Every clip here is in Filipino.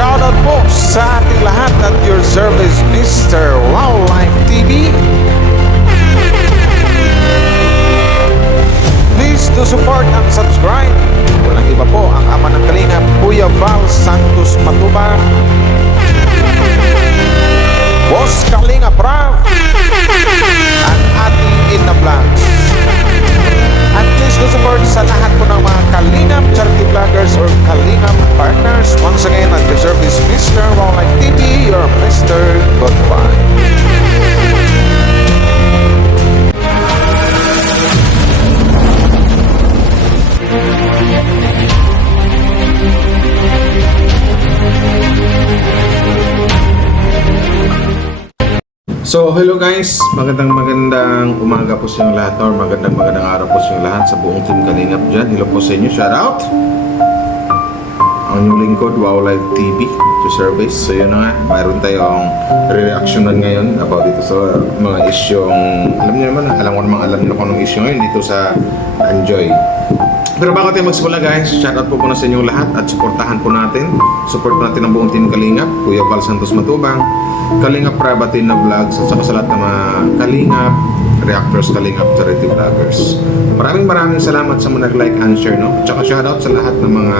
Shoutout po sa ating lahat at your service, Mr. Wildlife TV. Please do support and subscribe. Walang iba po ang ama ng Kalingap, Kuya Val Santos Matubang, Boss Kalingap Rap, at ating Inna Vlogs. At please do support sa lahat po ng mga Kalingap charity vloggers or Kalingap partners. Once again, at your service, Mr. Wildlife TV, your Mr. Goodbye. So, hello guys! Magandang umaga po sa inyong lahat or magandang araw po sa inyong lahat sa buong team Kalingap dyan. Hello po sa inyo, shout out! Ang inyong lingkod, Wildlife TV to service. So yun na nga, mayroon tayong re-reactionan ngayon about dito sa mga isyong, alam niyo naman, alam niyo kung anong issue ngayon dito sa Enjoy. Pero bago tayo magsimula guys, shoutout po muna sa inyong lahat at supportahan po natin. Support po natin ang buong team Kalingap, Kuya Val Santos Matubang, Kalingap Private na Vlogs, at saka sa lahat ng mga Kalingap Reactors, Kalingap Charity Vloggers. Maraming salamat sa mga nag-like and share, no? At saka shoutout sa lahat ng mga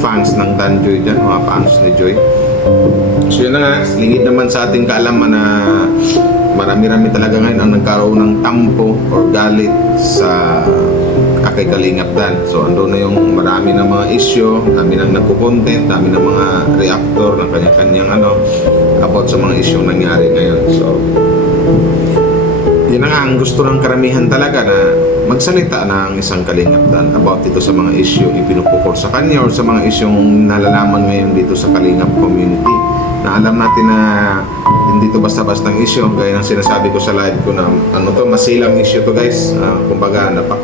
fans ng Dan Joy dyan, mga fans ni Joy. So yun na nga, lingid naman sa ating kaalaman na marami talaga ngayon ang nagkaroon ng tampo or galit sa kay Kalingap Dan. So ando na yung marami ng mga issue, dami nang nagko-content, dami ng mga reactor ng kanya-kanyang about sa mga issue nangyari ngayon. So yun na nga, ang gusto ng karamihan talaga na magsalita na ang isang Kalingap Dan about dito sa mga issue ipinupukol sa kanya or sa mga issue nalalaman ngayon dito sa Kalingap community. Na alam natin na hindi to basta-bastang issue, gaya ng sinasabi ko sa live ko na masilang issue to guys. Kumbaga nito,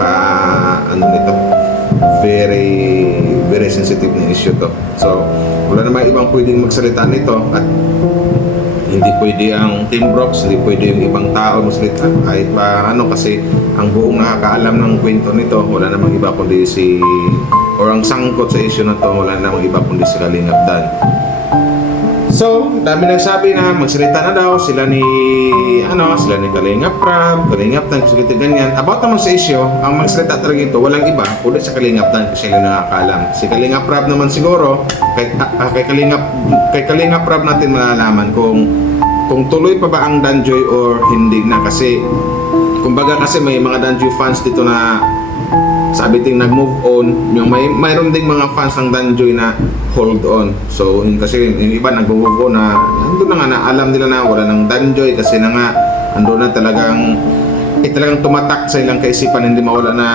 very sensitive na issue to. So wala namang ibang pwedeng magsalita nito at hindi pwede ang Team Brooks, hindi pwede yung ibang tao magsalita kahit pa kasi ang buong nakakaalam ng kwento nito wala namang iba kundi or ang sangkot sa issue na to wala namang iba kundi si Kalingap Dan. So, dami nagsabi na magsalita na daw sila ni Kalingap Rab, Kalingap Dan, kasi ganyan. About naman sa issue, ang magsalita talaga ito, walang iba, kundi sa Kalingap Dan kasi sila nakakaalam. Si Kalingap Rab naman siguro, kay Kalingap Rab natin malalaman kung tuloy pa ba ang Danjoy or hindi na, kasi kumbaga kasi may mga Danjoy fans dito na sabi ting nag-move on, yung mayroon ding mga fans ng Danjoy na hold on. So kasi yung iba nag-move on na ando na nga na alam nila na wala ng Danjoy kasi na nga ando na talagang tumatak sa ilang kaisipan, hindi mawala na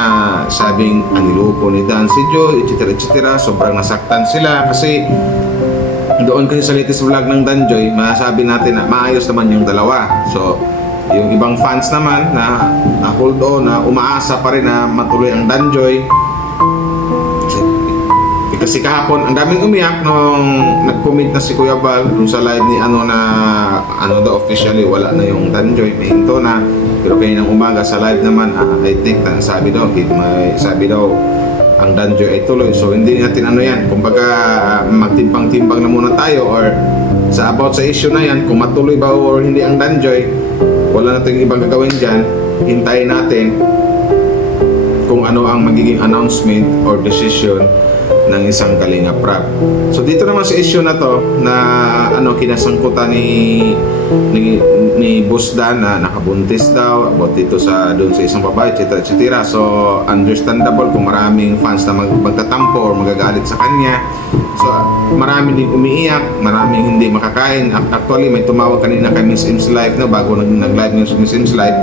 sabing aniloko ni Dan si Joy, etc. Sobrang nasaktan sila kasi doon kasi sa latest vlog ng Danjoy masasabi natin na maayos naman yung dalawa. So yung ibang fans naman na hold on, na umaasa pa rin na matuloy ang Danjoy. Kasi kahapon, ang daming umiyak nung nag-comment na si Kuya Val dun sa live ni daw officially wala na yung Danjoy, may hinto na. Pero kaninang umaga sa live naman, I think sabi daw ang Danjoy ay tuloy. So hindi natin yan, kumbaga magtimbang-timbang na muna tayo or about sa issue na yan, kung matuloy ba or hindi ang Danjoy, wala natin ibang gagawin dyan. Hintayin natin kung ano ang magiging announcement or decision ng isang Kalingap Rab. So dito naman sa issue na to na kinasangkutan ni Boss Dan na nakabuntis daw about dito doon sa isang babae, etc. So understandable kung maraming fans na magtatampo or magagalit sa kanya. So marami din umiiyak, maraming hindi makakain. Actually may tumawag kanina kay Miss Im's Live na bago nag-live ng Miss Im's Live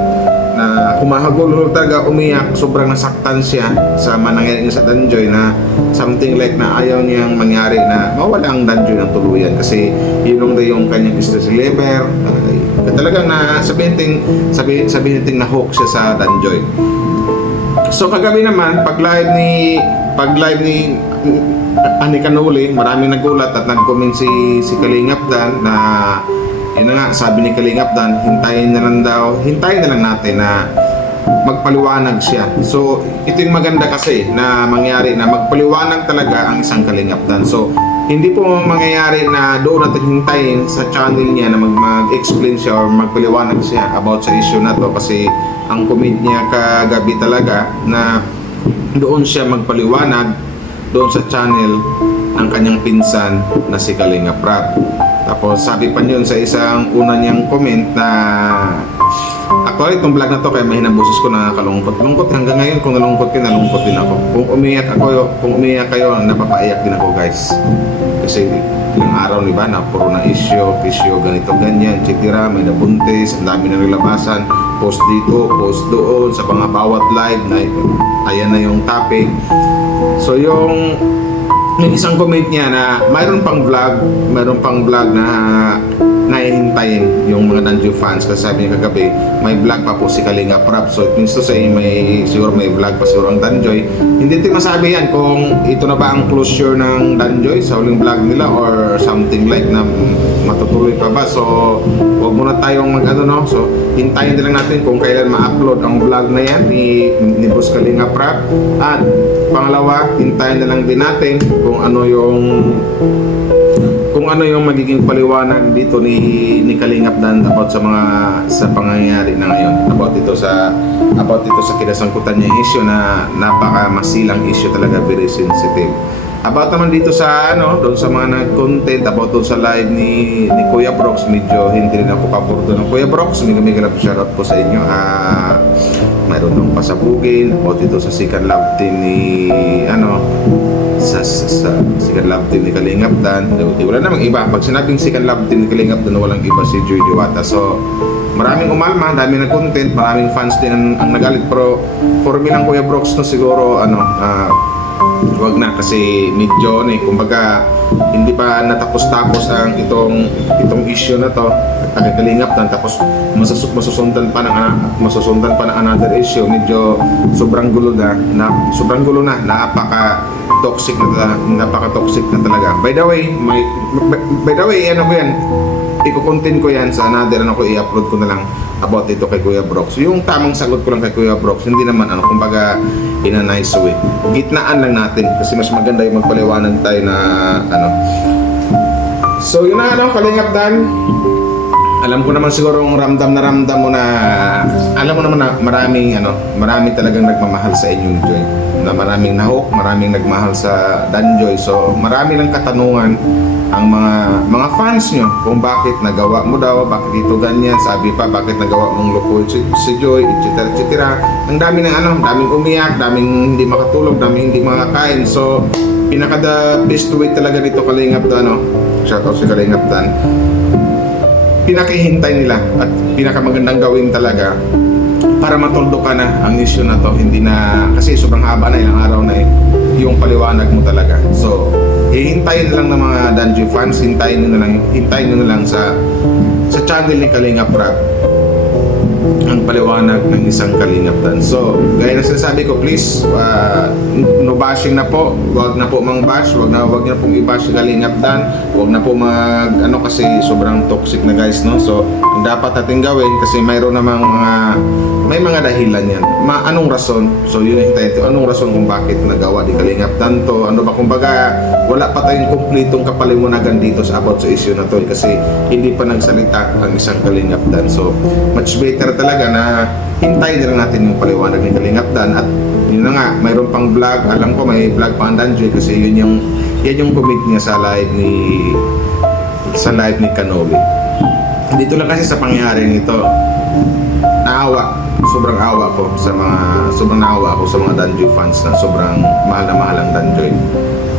na kumahagulhol talaga, umiyak, sobrang nasaktan siya sa manangyari niya sa Danjoy na something like na ayaw niyang mangyari na mawala ang Danjoy ng tuluyan kasi yun yung kanyang stress level. Talagang na sabihin natin na hook siya sa Danjoy. So kagabi naman pag live ni Ani Canoli, maraming nagulat at nag-comment si Kalingap Dan na yun na nga, sabi ni Kalingap Dan, hintayin na lang natin na magpaliwanag siya. So, ito yung maganda kasi na mangyari na magpaliwanag talaga ang isang Kalingap Dan. So, hindi po mangyayari na doon natin hintayin sa channel niya na mag-explain siya or magpaliwanag siya about sa issue na to, kasi ang comment niya kagabi talaga na doon siya magpaliwanag doon sa channel ng kanyang pinsan na si Kalinga Prab. Tapos sabi pa niyon sa isang una niyang comment na actually itong vlog na to kaya mahina boses ko, nakakalungkot. Lungkot hanggang ngayon, kung nalungkot kayo, nalungkot din ako. Kung umiyak kayo, napapaiyak din ako guys. Kasi yung araw ni ba na puro na issue, ganito, ganyan, etc. May nabuntis, ang dami na nilabasan, post dito, post doon, sa mga bawat live na ayan na yung topic. So yung isang comment niya na mayroon pang vlog na nahihintayin yung mga Danjo fans, kasi sabi niya kagabi may vlog pa po si Kalinga Prab. So it means to say siguro may vlog pa siguro ang Danjoy. Hindi natin masabi yan kung ito na ba ang closure ng Danjoy sa huling vlog nila or something like na matutuloy pa ba. So huwag muna tayong so hintayin din lang natin kung kailan ma-upload ang vlog na yan ni Boss Kalinga Prab. At pangalawa, hintayin na lang din natin kung ano yung magiging paliwanag dito ni Kalingap Dan about sa pangyayari na ngayon, about ito sa kinasangkutan niya issue na napaka-masilang issue talaga, very sensitive. About naman dito sa doon sa mga nag-content about doon sa live ni Kuya Brox, medyo hindi rin ako pabordo ng Kuya Brox. May shoutout po sa inyo. Mayroon nang pasabugin about dito sa second love team ni sa second love team ni Kalingap Dan. Wala namang iba. Pag sinabing second love team ni Kalingap Dan, walang iba si Joy Diwata. So maraming umalma, dami na content, maraming fans din ang nagalit, pero for me lang Kuya Brox siguro wag na, kasi medyo kumbaga hindi pa natapos-tapos ang itong issue na to kay Kalingap Dan, tapos masusundan pa ng another issue. Medyo sobrang gulo na napaka-toxic na talaga. By the way, i-content ko yan sa another i-upload ko na lang about ito kay Kuya Brox. Yung tamang sagot ko lang kay Kuya Brox, hindi naman kumbaga in a nice way. Gitnaan lang natin kasi mas maganda yung magpaliwanag tayo na So yun na Kalingap Dan. Alam ko naman siguro ramdam mo na alam mo naman na marami talagang nagmamahal sa inyo, Joy. Na maraming nahok, maraming nagmahal sa Danjoy. So marami lang katanungan ang mga fans nyo kung bakit nagawa mo daw, bakit ito ganyan, sabi pa bakit nagawa mong lukoy si Joy, etc. Ang dami daming umiyak, daming hindi makatulog, daming hindi makakain. So pinaka the best way talaga dito Kalingap Dan, shoutout si Kalingap Dan, pinakihintay nila at pinakamagandang gawin talaga para matuldo ka na ang issue na to. Hindi na, kasi sobrang haba na, ilang araw na yung paliwanag mo talaga. So hihintayin na lang ng mga Danjo fans, hintayin nyo na lang sa channel ni Kalinga Prab ang paliwanag ng isang Kalingap Dan. So gaya na sinasabi ko, please no bashing na po, wag na po mang-bash, wag niyo pong i-bash si Kalingap Dan, wag na po kasi sobrang toxic na guys, no. So ang dapat natin gawin, kasi mayroon namang may mga dahilan yan. Anong rason? So yun yung hintayin. Anong rason kung bakit nagawa ni Kalingap Dan to? Kumbaga wala pa tayong kumpletong kapaliwanagan dito sa about sa issue na to, kasi hindi pa nagsalita ang isang Kalingap Dan. So much better talaga na hintayin na lang natin yung paliwanag ni Kalingap Dan. At yun na nga, mayroon pang vlog. Alam ko may vlog pa ang Danjoy, kasi yan yung comment niya sa live ni Kanobi. Dito lang kasi sa pangyayari nito, sobrang naawa ako sa mga Danjoy fans na sobrang mahal ang Danjoy.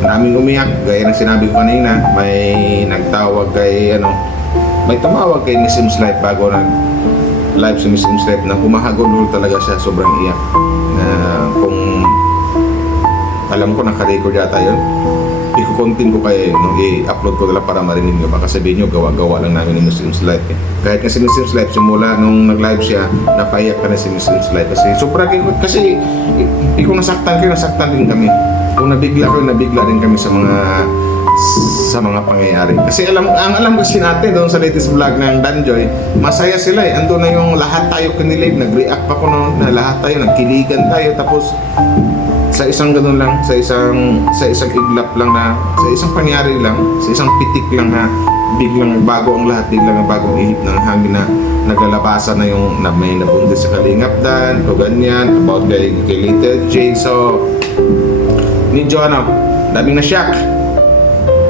Maraming umiyak, gaya ng sinabi ko kanina. May nagtawag may tumawag kay Miss Sims Life bago live si Miss Sims Life na humahagulol talaga siya, sobrang iyak. Kung alam ko naka-record yata yun, i-content ko kayo i-upload ko na lang para marinig nyo. Baka sabihin nyo, gawa-gawa lang namin ni Miss Sims Life. Kahit nga si Miss Sims Life, simula nung nag-live siya, napaiyak ka na si Miss Sims Life. Kasi kung nasaktan din kami. Kung nabigla rin kami sa mga pangyayari. Kasi alam kasi natin doon sa latest vlog ng Danjoy, masaya sila Ando na yung lahat tayo kinilig, nag-react pa ko na lahat tayo, nagkiligan tayo, tapos sa isang ganun lang, sa isang iglap lang na, sa isang pangyari lang, sa isang pitik lang na biglang bago ang lahat, biglang bagong ihip ng hangin na naglalabasan na yung na may nabuntis sa Kalingap Dan o ganyan, about kay Little J. So, medyo daming na-shock.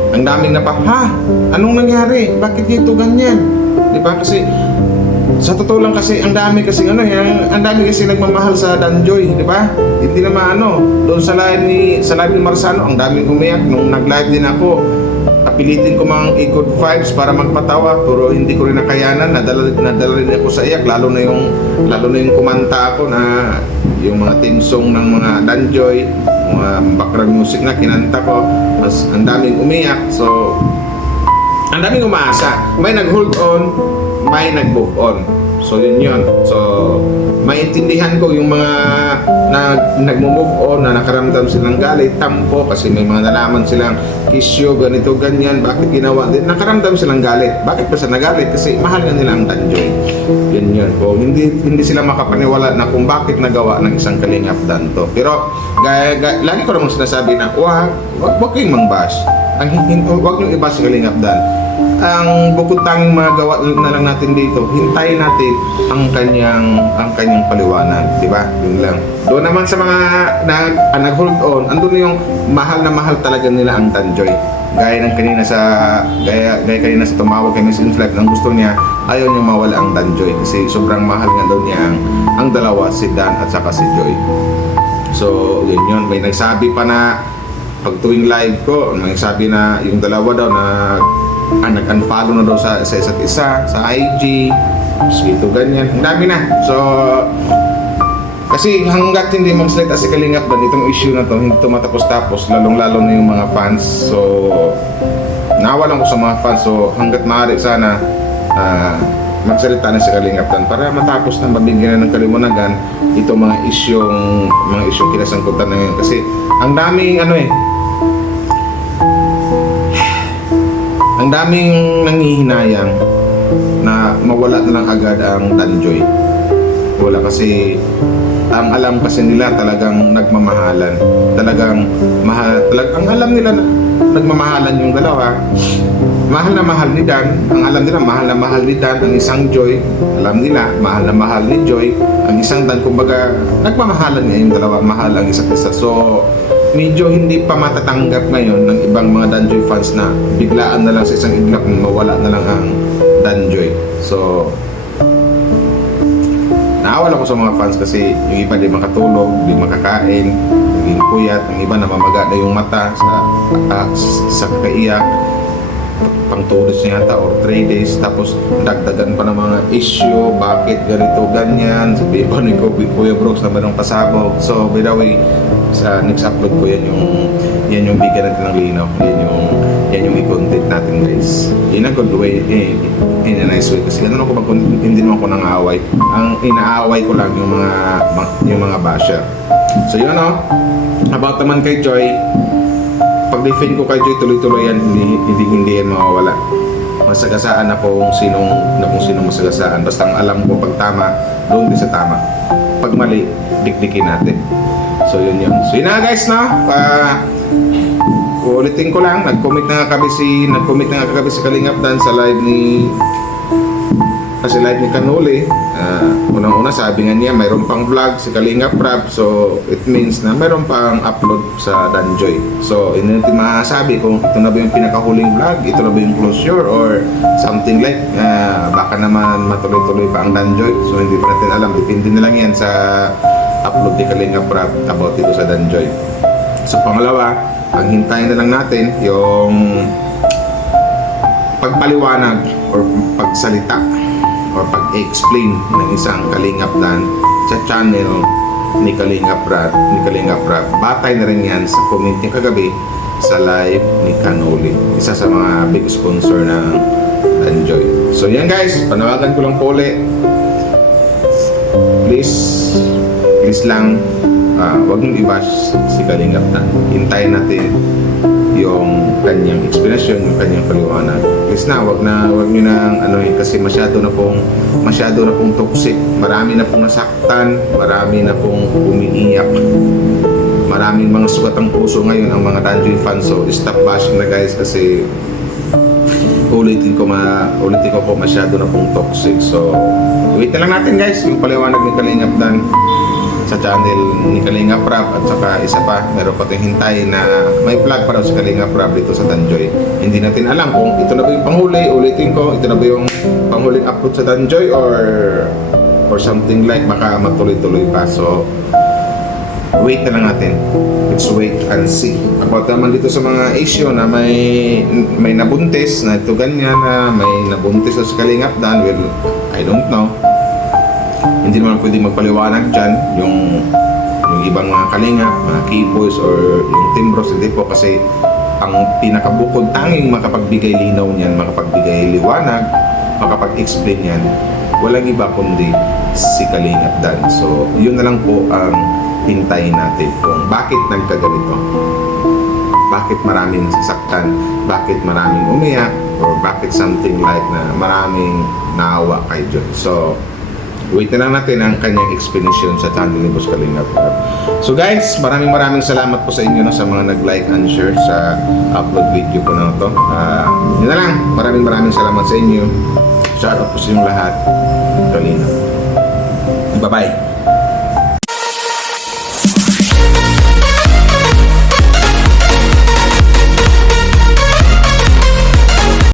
Ang daming anong nangyari? Bakit dito ganyan? Di ba? Kasi, sa totoo lang kasi, ang dami kasi nagmamahal sa Danjoy, di ba? Hindi naman doon sa live ni Marzano, ang daming umiyak. Nung nag-live din ako, napilitin ko mang i-good vibes para magpatawa, pero hindi ko rin nakayanan. Nadala rin ako sa iyak, lalo na yung kumanta ako na yung mga theme song ng mga Danjoy, mga background music na kinanta ko. Mas ang daming umiyak, so ang daming umaasa. May nag-hold on, may nag-move on. So yun. So maintindihan ko yung mga nag-move on na nakaramdam silang galit, tampo kasi may mga nalaman silang issue, ganito, ganyan, bakit ginawa din, nakaramdam silang galit. Bakit pa sila nagalit? Kasi mahal nga nila ang Danjoy. Yun. Kung hindi sila makapaniwala na kung bakit nagawa ng isang Kalingap Dan to. Pero lagi ko naman sinasabi na wag kayong mang-bash. Wag nyo i-bash si Kalingap Dan. Ang bukod tanging magawa na lang natin dito, hintayin natin ang kanyang paliwanag, di ba? Yun lang. Doon naman sa mga nag-hold on, andun yung mahal na mahal talaga nila ang Danjoy. Gaya kanina sa tumawag kay Miss Inflight, ang gusto niya, ayaw niya mawala ang Danjoy kasi sobrang mahal nga daw niya ang dalawa, si Dan at saka si Joy. So, yun. May nagsabi pa na pag tuwing live ko, may nagsabi na yung dalawa daw na nag-unfollow na daw sa isa't isa, sa IG, ito ganyan. Ang dami na. So, kasi hanggat hindi magsalita si Kalingap Dan, itong issue na to, hindi ito matapos-tapos, lalong-lalo na yung mga fans. So, nawalan ko sa mga fans. So, hanggat maaari sana, magsalita na si Kalingap Dan para matapos na mabigyan na ng kalimunagan itong mga isyong kinasangkutan na yun. Kasi, ang daming ang daming nangihinayang na mawala na lang agad ang Danjoy. Wala kasi ang alam kasi nila talagang nagmamahalan. Talagang alam nila na nagmamahalan yung dalawa. Mahal na mahal ni Dan. Ang alam nila mahal na mahal ni Dan ang isang Joy. Alam nila mahal na mahal ni Joy ang isang Dan. Kumbaga nagmamahalan nga yung dalawa, mahal ang isa't isa. So medyo hindi pa matatanggap ngayon ng ibang mga Danjoy fans na biglaan na lang sa isang iglap mawala na lang ang Danjoy. So naawala ko sa mga fans kasi yung iba di makatulog, di makakain, naging puyat, yung iba namamaga na yung mata sa kakaiyak, pang 2 days yata or 3 days, tapos dagdagan pa ng mga issue, bakit ganito, ganyan, sabi pa ni Kuya Brooks na merong pasabog. So by the way, sa next upload ko yan yung bigyan natin ng linaw, yan yung i-content natin guys. In a good way, in a nice way, kasi ganun ako mag-content, hindi naman ako nang-aaway. Ang inaaway ko lang yung mga basher. So yun about naman kay Joy, pag-defend ko kay Joy, tuloy-tuloy yan, hindi yan mawawala. Masagasaan ako kung sinong masagasaan. Basta ang alam ko, pag tama, doon din sa tama. Pag mali, dikdikin natin. So yun. So yun na guys, ulitin ko lang, nag-commit na nga kagabi si Kalingap Dan sa live ni Kanuli. Unang-una sabi nga niya mayroon pang vlog si Kalingap Rap, so it means na mayroon pang upload sa Danjoy. So hindi natin masabi kung ito na ba yung pinakahuling vlog, ito na ba yung closure or something like baka naman matuloy-tuloy pa ang Danjoy. So hindi pa natin alam, depende na lang yan sa upload ni Kalingap Rap about dito sa Danjoy. So pangalawa, ang hintayin na lang natin yung pagpaliwanag or pagsalita or pag-explain ng isang Kalingap Dan sa channel ni Kalingap Rap. Batay na rin yan sa comment niya kagabi sa live ni Kanuli, isa sa mga big sponsor ng Danjoy. So yan guys, panawagan ko lang po ulit, please lang, wag nyo i-bash si Kalingap Dan. Hintayin natin yung kanyang explanation, yung kanyang paliwanag. Please na, wag nyo nang kasi masyado na pong toxic. Marami na pong nasaktan, marami na pong umiiyak, maraming mga sugat ang puso ngayon ang mga Danjoy fans. So stop bashing na guys kasi ulitin ko po masyado na pong toxic. So wait na lang natin guys yung paliwanag ni Kalingap Dan sa channel ni Kalingap Rap, at saka isa pa, meron pa tayong hintay na may vlog pa daw si Kalingap Rap dito sa Danjoy. Hindi natin alam kung ito na ba yung panghuli, ulitin ko, ito na ba yung panghuling upload sa Danjoy or something like baka matuloy-tuloy pa. So wait na lang natin. Let's wait and see. About naman dito sa mga issue na may nabuntis na ito ganyan, na may nabuntis na si Kalingap Dan, well, I don't know. Hindi naman pwede magpaliwanag dyan yung ibang mga kalingap, mga keyboys or yung timbros, hindi po, kasi ang pinakabukod tanging makapagbigay linaw niyan, makapagbigay liwanag, makapag-explain yan, walang iba kundi si Kalingap Dan. So yun na lang po ang hintayin natin kung bakit nagkaganito, bakit maraming sasaktan, bakit maraming umiyak, or bakit something like na maraming naawa kay Diyos. So wait na lang natin ang kanyang explanation sa channel ni Boss Kalingap. So guys, maraming salamat po sa inyo no, sa mga nag-like and share sa upload video ko na ito. Yun na lang, maraming salamat sa inyo. Shout out po sa inyong lahat. Kalingap. Bye-bye.